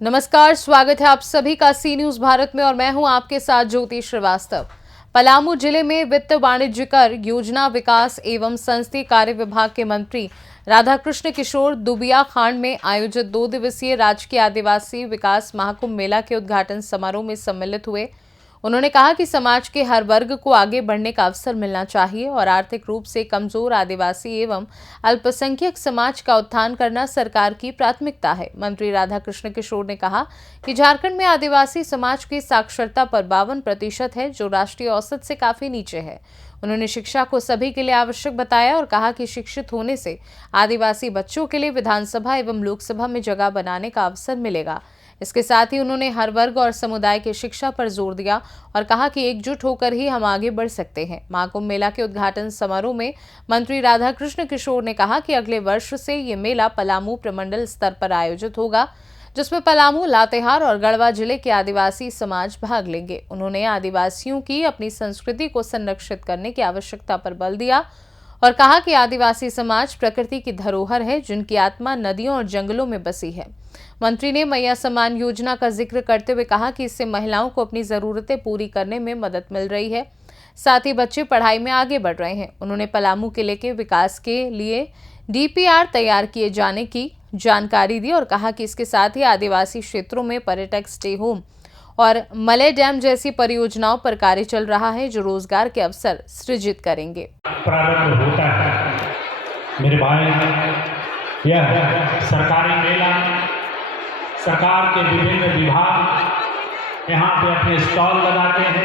नमस्कार, स्वागत है आप सभी का सी न्यूज भारत में और मैं हूं आपके साथ ज्योति श्रीवास्तव। पलामू जिले में वित्त वाणिज्य कर योजना विकास एवं संसदीय कार्य विभाग के मंत्री राधाकृष्ण किशोर दुबिया खांड में आयोजित 2 दिवसीय राजकीय आदिवासी विकास महाकुंभ मेला के उद्घाटन समारोह में सम्मिलित हुए। उन्होंने कहा कि समाज के हर वर्ग को आगे बढ़ने का अवसर मिलना चाहिए और आर्थिक रूप से कमजोर आदिवासी एवं अल्पसंख्यक समाज का उत्थान करना सरकार की प्राथमिकता है। मंत्री राधाकृष्ण किशोर ने कहा कि झारखंड में आदिवासी समाज की साक्षरता पर 52% है, जो राष्ट्रीय औसत से काफी नीचे है। उन्होंने शिक्षा को सभी के लिए आवश्यक बताया और कहा कि शिक्षित होने से आदिवासी बच्चों के लिए विधानसभा एवं लोकसभा में जगह बनाने का अवसर मिलेगा। इसके साथ ही उन्होंने हर वर्ग और समुदाय की शिक्षा पर जोर दिया और कहा कि एकजुट होकर ही हम आगे बढ़ सकते हैं। महाकुंभ मेला के उद्घाटन समारोह में मंत्री राधाकृष्ण किशोर ने कहा कि अगले वर्ष से ये मेला पलामू प्रमंडल स्तर पर आयोजित होगा, जिसमें पलामू, लातेहार और गढ़वा जिले के आदिवासी समाज भाग लेंगे। उन्होंने आदिवासियों की अपनी संस्कृति को संरक्षित करने की आवश्यकता पर बल दिया और कहा कि आदिवासी समाज प्रकृति की धरोहर है, जिनकी आत्मा नदियों और जंगलों में बसी है। मंत्री ने मैया सम्मान योजना का जिक्र करते हुए कहा कि इससे महिलाओं को अपनी जरूरतें पूरी करने में मदद मिल रही है, साथ ही बच्चे पढ़ाई में आगे बढ़ रहे हैं। उन्होंने पलामू किले के विकास के लिए DPR तैयार किए जाने की जानकारी दी और कहा कि इसके साथ ही आदिवासी क्षेत्रों में पर्यटक स्टे होम और मलय डैम जैसी परियोजनाओं पर कार्य चल रहा है, जो रोजगार के अवसर सृजित करेंगे। प्रारंभ होता है मेरे भाई, यह सरकारी मेला, सरकार के विभिन्न विभाग यहाँ पे अपने स्टॉल लगाते हैं,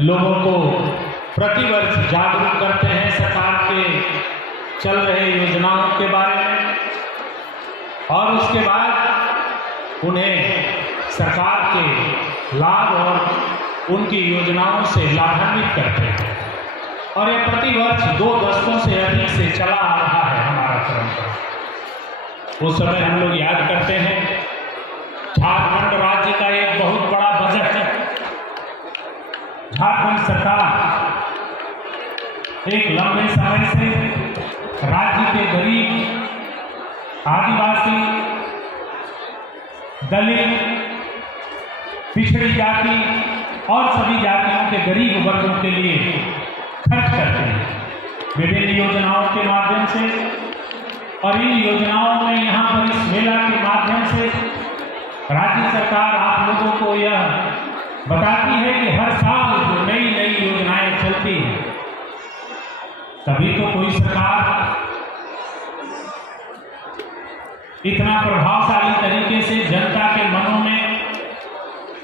लोगों को प्रतिवर्ष जागरूक करते हैं सरकार के चल रहे योजनाओं के बारे में और उसके बाद उन्हें सरकार के लाभ और उनकी योजनाओं से लाभान्वित करते हैं। और यह प्रतिवर्ष 2 दशकों से अधिक से चला आ रहा है हमारा परंपरा। उस समय हम लोग याद करते हैं, झारखंड राज्य का एक बहुत बड़ा बजट है। झारखंड सरकार एक लंबे समय से राज्य के गरीब, आदिवासी, दलित, पिछड़ी जाति और सभी जातियों के गरीब वर्गों के लिए खर्च करते हैं विभिन्न योजनाओं के माध्यम से। और इन योजनाओं में यहाँ पर इस मेला के माध्यम से राज्य सरकार आप लोगों को यह बताती है कि हर साल जो नई नई योजनाएं चलती हैं, तभी तो कोई सरकार इतना प्रभावशाली तरीके से जनता के मनों में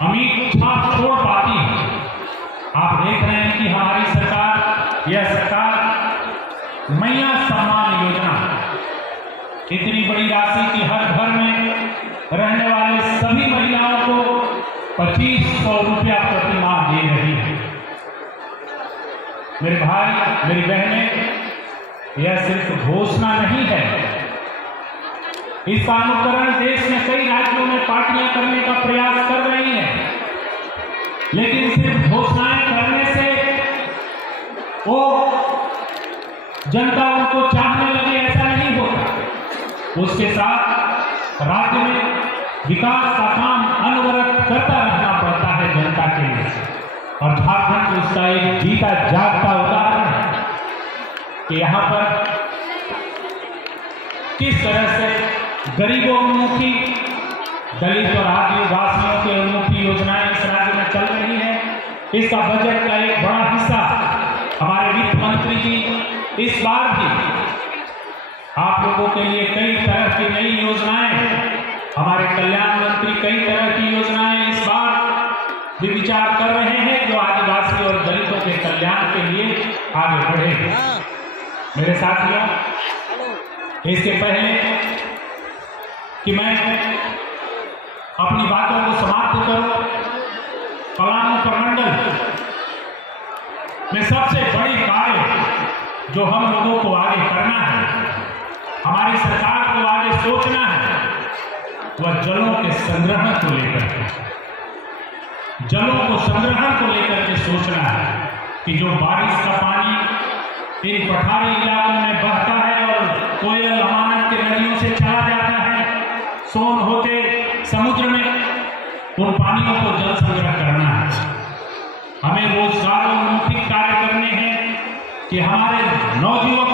अमिट छाप छोड़ पाती है। आप देख रहे हैं कि हमारी सरकार, यह सरकार मैया सम्मान योजना, इतनी बड़ी राशि की हर घर में रहने वाले सभी महिलाओं को 2500 रुपया प्रति माह दे रही है। मेरे भाई, मेरी बहनें, यह सिर्फ घोषणा नहीं है। इसका अनुकरण देश में कई राज्यों में पार्टियां करने का प्रयास कर रही हैं, लेकिन सिर्फ घोषणाएं करने से वो जनता उनको चाहने लगे, ऐसा नहीं होता। उसके साथ राज्य में विकास का काम अनवरत करता रहना पड़ता है जनता के लिए। और झारखंड उसका एक जीता जागता उदाहरण है कि यहाँ पर किस तरह से गरीबों उन्मुखी, दलित और आदिवासियों के उन्मुखी योजनाएं इस राज्य में चल रही है। इसका बजट का एक बड़ा हिस्सा हमारे वित्त मंत्री जी इस बार भी आप लोगों के लिए कई तरह की नई योजनाएं, हमारे कल्याण मंत्री कई तरह की योजनाएं इस बार भी विचार कर रहे हैं, जो आदिवासी और दलितों के कल्याण के लिए आगे बढ़े। मेरे साथियों, इसके पहले कि मैं अपनी बातों को समाप्त करूं, पलामू प्रमंडल में सबसे बड़ी कार्य जो हम लोगों को आगे करना है, हमारी सरकार को आगे सोचना है, वह जलों के संग्रहण को लेकर के, जलों को संग्रहण को लेकर के सोचना है कि जो बारिश का पानी इन पठारी इलाकों में बहता है और कोयल अमानत के नदियों से चला जाता है, सोन होते कि हमारे नौजुवक,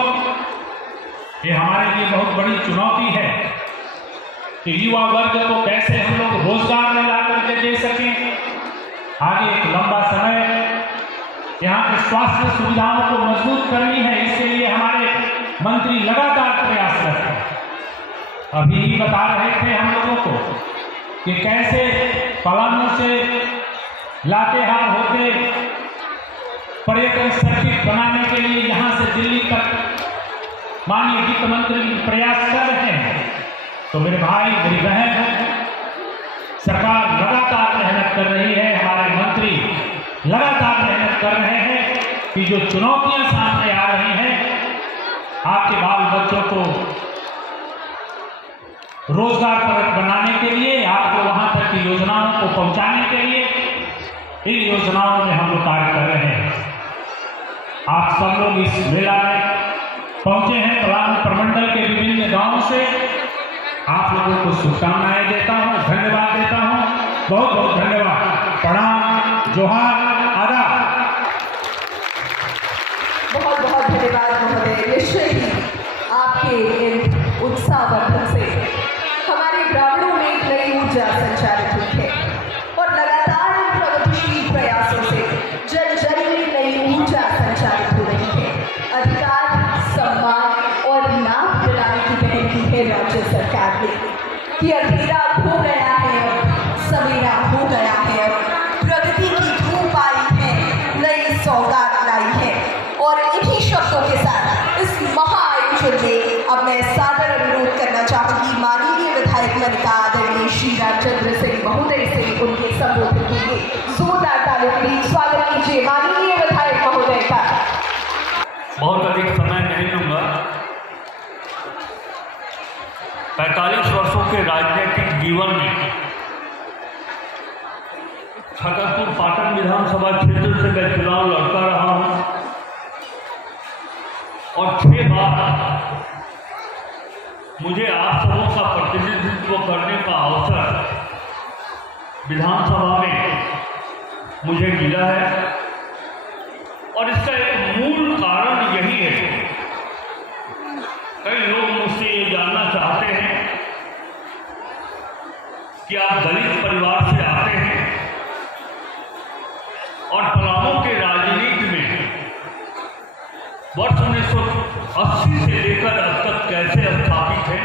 ये हमारे लिए बहुत बड़ी चुनौती है कि युवा वर्ग को कैसे हम लोग रोजगार में ला करके दे सकें। आगे एक लंबा समय यहाँ के स्वास्थ्य सुविधाओं को मजबूत करनी है, इसके लिए हमारे मंत्री लगातार प्रयासरत हैं। अभी ही बता रहे थे हम लोगों को कि कैसे पलामू से लातेहार होते पर्यटन सर्किट बनाने के लिए यहाँ से दिल्ली तक माननीय वित्त मंत्री प्रयास कर रहे हैं। तो मेरे भाई, मेरी बहन, सरकार लगातार मेहनत कर रही है, हमारे मंत्री लगातार मेहनत कर रहे हैं कि जो चुनौतियां सामने आ रही हैं, आपके बाल बच्चों को रोजगार परक बनाने के लिए, आपको वहां तक की योजनाओं को पहुंचाने के लिए इन योजनाओं में हम लोग कार्य कर रहे हैं। आप सब लोग इस मेला में पहुंचे हैं पलामू प्रमंडल के विभिन्न गांवों से। आप लोगों को शुभकामनाएं देता हूं, धन्यवाद देता हूं, बहुत बहुत धन्यवाद। प्रणाम, जोहार, आदाब। बहुत बहुत धन्यवाद महोदय। निश्चय ही आपके इन उत्साहवर्धन से हमारे ग्रामीणों में एक नई ऊर्जा संचारित हुई है और लगातार इन प्रगतिशील प्रयासों से जन जन में नई ऊर्जा संचारित हो रही है। अधिकार, सम्मान और लाभ दिलाने की पहल की है राज्य सरकार ने कि अंधेरा हो गया है, अब सवेरा हो गया है, अब प्रगति की धूप आई है, नई सौगात लाई है। और इन्हीं शब्दों के साथ इस महाआयोजन में अब मैं सादर अनुरोध करना चाहूंगी माननीय विधायक मनिका आदरणीय श्री रामचंद्र सिंह महोदय से उनके संबोधन के लिए जोरदार तालियों के स्वागत कीजिए माननीय विधायक महोदय का। बहुत अधिक समय नहीं लूंगा। 45 वर्षों के राजनीतिक जीवन में छतरपुर पाटन विधानसभा क्षेत्र से मैं चुनाव लड़ता रहा हूं और 6 बार मुझे आप सबों का प्रतिनिधित्व करने का अवसर विधानसभा में मुझे मिला है। और इसका एक मूल कारण यही है, कई लोग मुझसे ये जानना चाहते हैं कि आप दलित परिवार से आते हैं और पलामू के राजनीति में वर्ष 1980 से लेकर अब तक कैसे स्थापित है।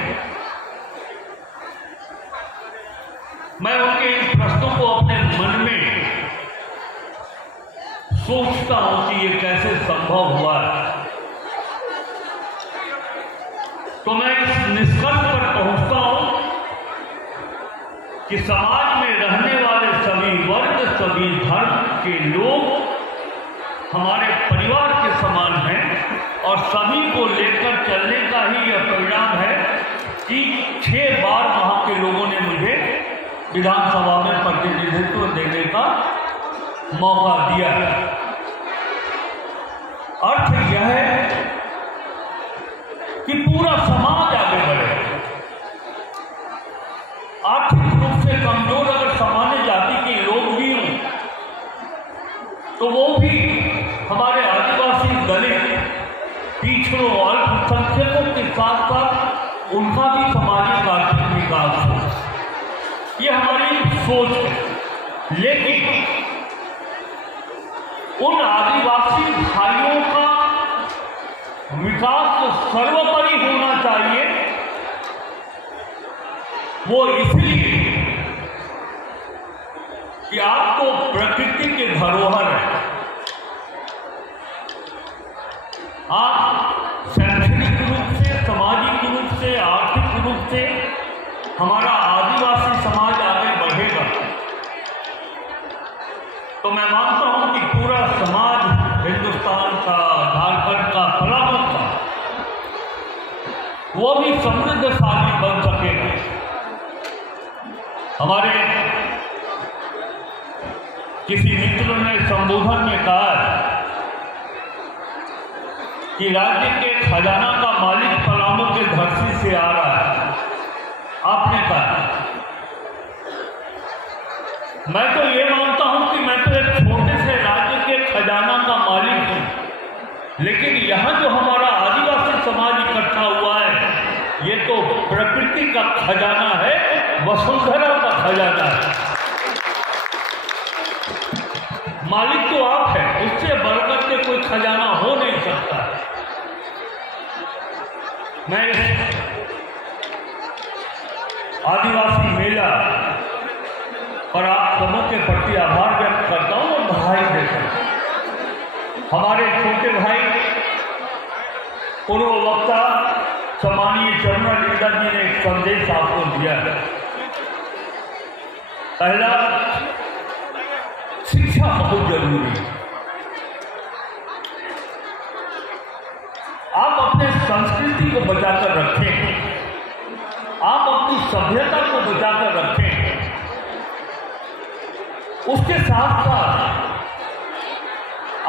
मैं उनके इन प्रश्नों को अपने मन में सोचता हूं कि ये कैसे संभव हुआ है, तो मैं इस निष्कर्ष पर पहुंचता हूं कि समाज में रहने वाले सभी वर्ग, सभी धर्म के लोग हमारे परिवार के समान हैं और सभी को लेकर चलने का ही यह परिणाम है कि 6 बार वहां के लोगों ने मुझे विधानसभा में प्रतिनिधित्व देने का मौका दिया। अर्थ यह है कि पूरा समाज आगे बढ़े। आर्थिक रूप से कमजोर अगर सामान्य जाति के लोग भी हों तो वो भी हमारे आदिवासी, दलित, पिछड़ों, अल्पसंख्यकों के साथ साथ उनका भी सामाजिक आर्थिक विकास हो, ये हमारी सोच है। लेकिन उन आदिवासी भाइयों का विकास तो सर्वोपरि होना चाहिए। वो इसलिए कि आपको प्रकृति के धरोहर है, आप शैक्षणिक रूप से, सामाजिक रूप से, आर्थिक रूप से हमारा आदिवासी समाज आगे बढ़ेगा तो मैं मानता हूं कि पूरा समाज हिंदुस्तान का, झारखंड का, पलामू का, वो भी समृद्धशाली बन सकेगा। हमारे किसी मित्र ने संबोधन में कहा कि राज्य के खजाना का मालिक पलामू के धरती से आ रहा है। आपने कहा, मैं तो ये मानता हूं कि मैं तो एक छोटे से राज्य के खजाना का मालिक हूं लेकिन यहाँ जो हमारा आदिवासी समाज इकट्ठा हुआ है, ये तो प्रकृति का खजाना है, वसुंधरा का खजाना है। मालिक तो आप है, उससे बढ़कर के कोई खजाना हो नहीं सकता। मैं आदिवासी मेला पर आप सबों के प्रति आभार व्यक्त करता हूँ और बधाई देता हूँ। हमारे छोटे भाई पूर्व वक्ता सम्मानीय चमरा लिंडा जी ने एक संदेश आपको दिया है। पहला, शिक्षा बहुत जरूरी है। आप अपने संस्कृति को बचाकर रखें, आप अपनी सभ्यता को बचाकर रखें, उसके साथ साथ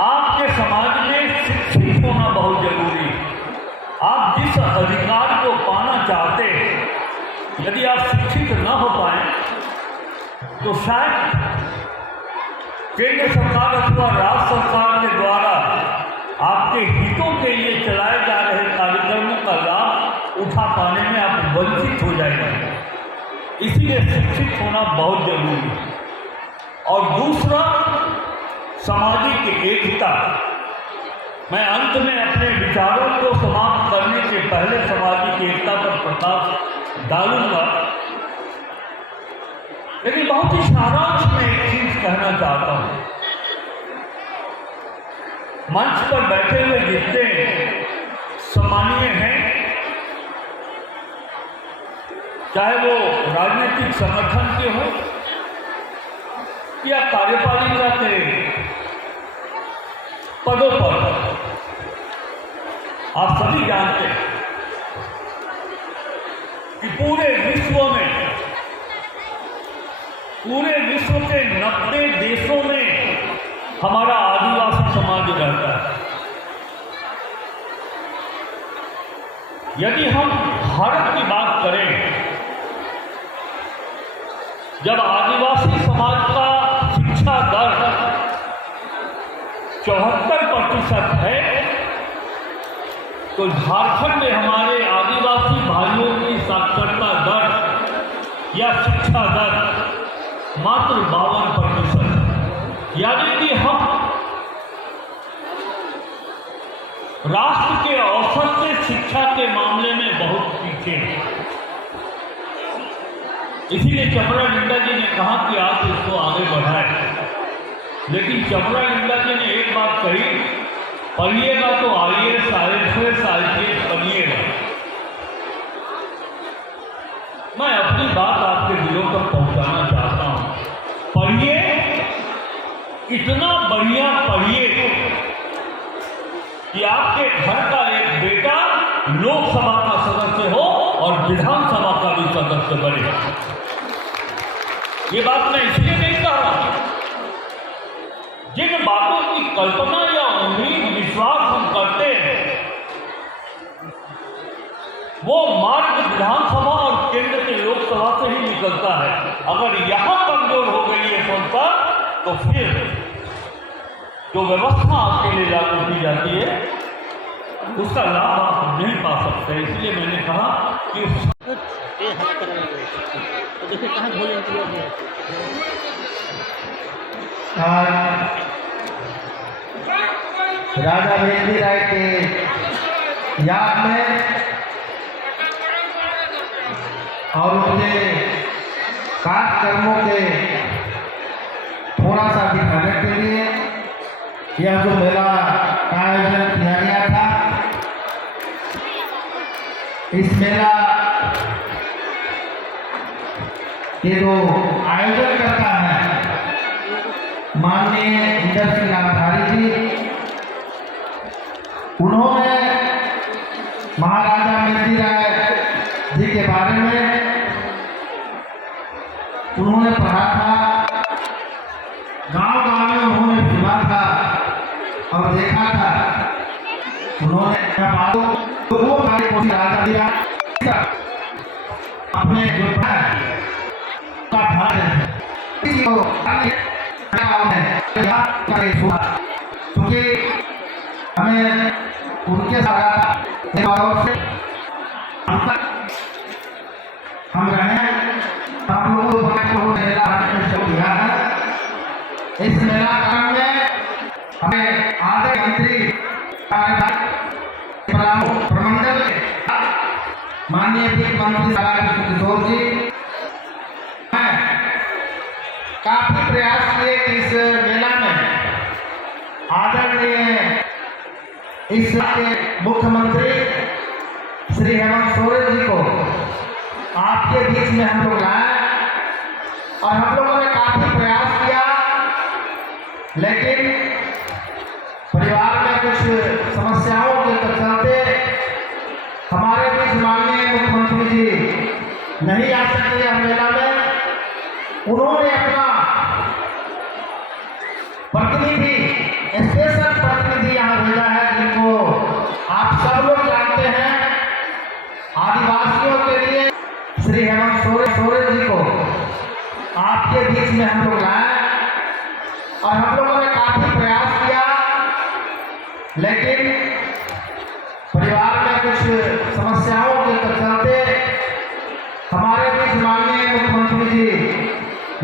आपके समाज में शिक्षित होना बहुत जरूरी है। आप जिस अधिकार को पाना चाहते हैं, यदि आप शिक्षित न हो पाए तो शायद केंद्र सरकार अथवा राज्य सरकार के द्वारा आपके हितों के लिए चलाए जा रहे कार्यक्रमों का लाभ उठा पाने में आप वंचित हो जाएंगे। इसीलिए शिक्षित होना बहुत जरूरी है। और दूसरा, सामाजिक एकता। मैं अंत में अपने विचारों को समाप्त करने के पहले सामाजिक एकता पर प्रकाश डालूंगा, लेकिन बहुत ही सारांश में एक चीज कहना चाहता हूं। मंच पर बैठे हुए जितने सम्मानीय हैं, चाहे वो राजनीतिक संगठन के हो या कार्यपालिका के पदों पर, आप सभी जानते हैं कि पूरे विश्व के 90 देशों में हमारा आदिवासी समाज रहता है। यदि हम भारत की बात करें, जब आदिवासी समाज का शिक्षा दर 74% है, तो झारखंड में हमारे आदिवासी भाइयों की साक्षरता दर या शिक्षा दर मात्र 52%। यानी कि हम राष्ट्र के औसत से शिक्षा के मामले में बहुत पीछे हैं। इसीलिए चमरा लिंडा जी ने कहा कि आप इसको आगे बढ़ाएं। लेकिन चमरा लिंडा जी ने एक बात कही, पढ़िएगा तो IAS, IFS, IPS बनिएगा। मैं अपनी बात आपके दिलों तक पहुंचाना चाहता हूं। पढ़िए, इतना बढ़िया पढ़िए कि आपके घर का एक बेटा लोकसभा का सदस्य हो और विधानसभा का भी सदस्य बने। ये बात मैं इसलिए नहीं कह रहा, जिन बातों की कल्पना या उम्मीद विश्वास हम करते हैं, वो मार्ग विधानसभा और केंद्र के लोकसभा से ही निकलता है। अगर यहां कमजोर हो गई है संस्था, तो फिर जो व्यवस्था आपके लिए लागू की जाती है, उसका लाभ आप नहीं पा सकते। इसलिए मैंने कहा कि राजा भेंदी राय के याद में और उनके कार्यक्रमों के थोड़ा सा दिखाने के लिए यह जो मेला का आयोजन किया गया था, इस मेला के जो आयोजन करता है माननीय इंदर सिंह नामधारी जी, उन्होंने महाराजा भेंदी राय जी के बारे में उन्होंने पढ़ा था, गांव-गांव में उन्होंने सुना था और देखा था। उन्होंने बातों तो वो कार्य को राजा दिया अपने जो का भारत किसी को क्योंकि हमें उनके साथ हम रहे हम लोगों को मेला दिया है। इस मेला काम में हमें आधे मंत्री प्रमंडल माननीय वित्त मंत्री किशोर जी काफी प्रयास किए कि इस मेला में आदरणीय इस के मुख्यमंत्री श्री हेमंत सोरेन जी को आपके बीच में हम लोग लाए और हम लोगों ने काफी प्रयास किया, लेकिन परिवार में कुछ समस्याओं के चलते हमारे बीच माननीय मुख्यमंत्री जी नहीं आ सके यह मेला में। उन्होंने अपना प्रतिनिधि स्पेशल प्रतिनिधि यहाँ भेजा है, जिनको आप सब लोग जानते हैं। आदिवासियों के लिए श्री हेमंत सोरेन जी को आपके बीच में हम लोग लाए और हम लोगों ने काफी प्रयास किया, लेकिन परिवार में कुछ समस्याओं के चलते हमारे बीच माननीय मुख्यमंत्री जी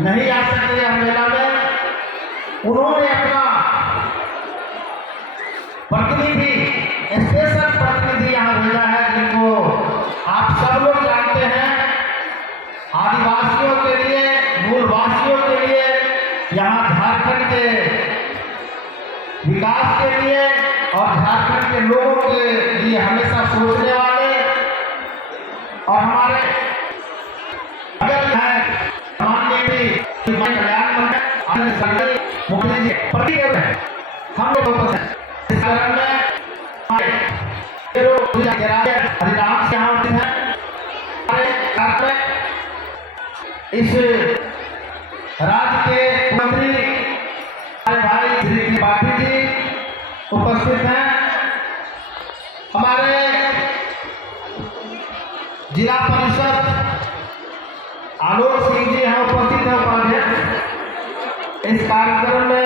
नहीं आ सके यह मेला में। उन्होंने अपना प्रतिनिधि स्पेशल प्रतिनिधि यहाँ भेजा है, जिनको आप सब लोग जानते हैं। आदिवासियों के लिए, मूलवासियों के लिए, यहाँ झारखंड के विकास के लिए और झारखंड के लोगों के लिए हमेशा सोचने वाले और हमारे माननीय कल्याण मंत्री मुख्य जी प्रति हम लोग इस कारण में हरिराम से यहाँ होते हैं। इस राज्य के मंत्री हमारे भाई श्री त्रिपाठी जी उपस्थित हैं। हमारे जिला परिषद आलोक सिंह जी यहाँ उपस्थित है उपाध्यक्ष। इस कार्यक्रम में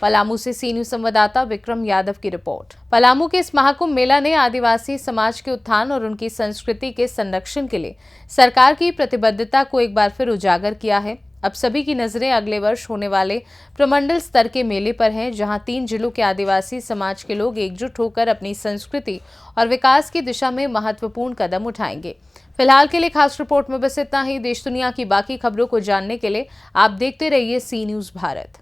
पलामू से सी न्यूज संवाददाता विक्रम यादव की रिपोर्ट। पलामू के इस महाकुंभ मेला ने आदिवासी समाज के उत्थान और उनकी संस्कृति के संरक्षण के लिए सरकार की प्रतिबद्धता को एक बार फिर उजागर किया है। अब सभी की नजरें अगले वर्ष होने वाले प्रमंडल स्तर के मेले पर हैं, जहां 3 जिलों के आदिवासी समाज के लोग एकजुट होकर अपनी संस्कृति और विकास की दिशा में महत्वपूर्ण कदम उठाएंगे। फिलहाल के लिए खास रिपोर्ट में बस इतना ही। देश दुनिया की बाकी खबरों को जानने के लिए आप देखते रहिए सी न्यूज भारत।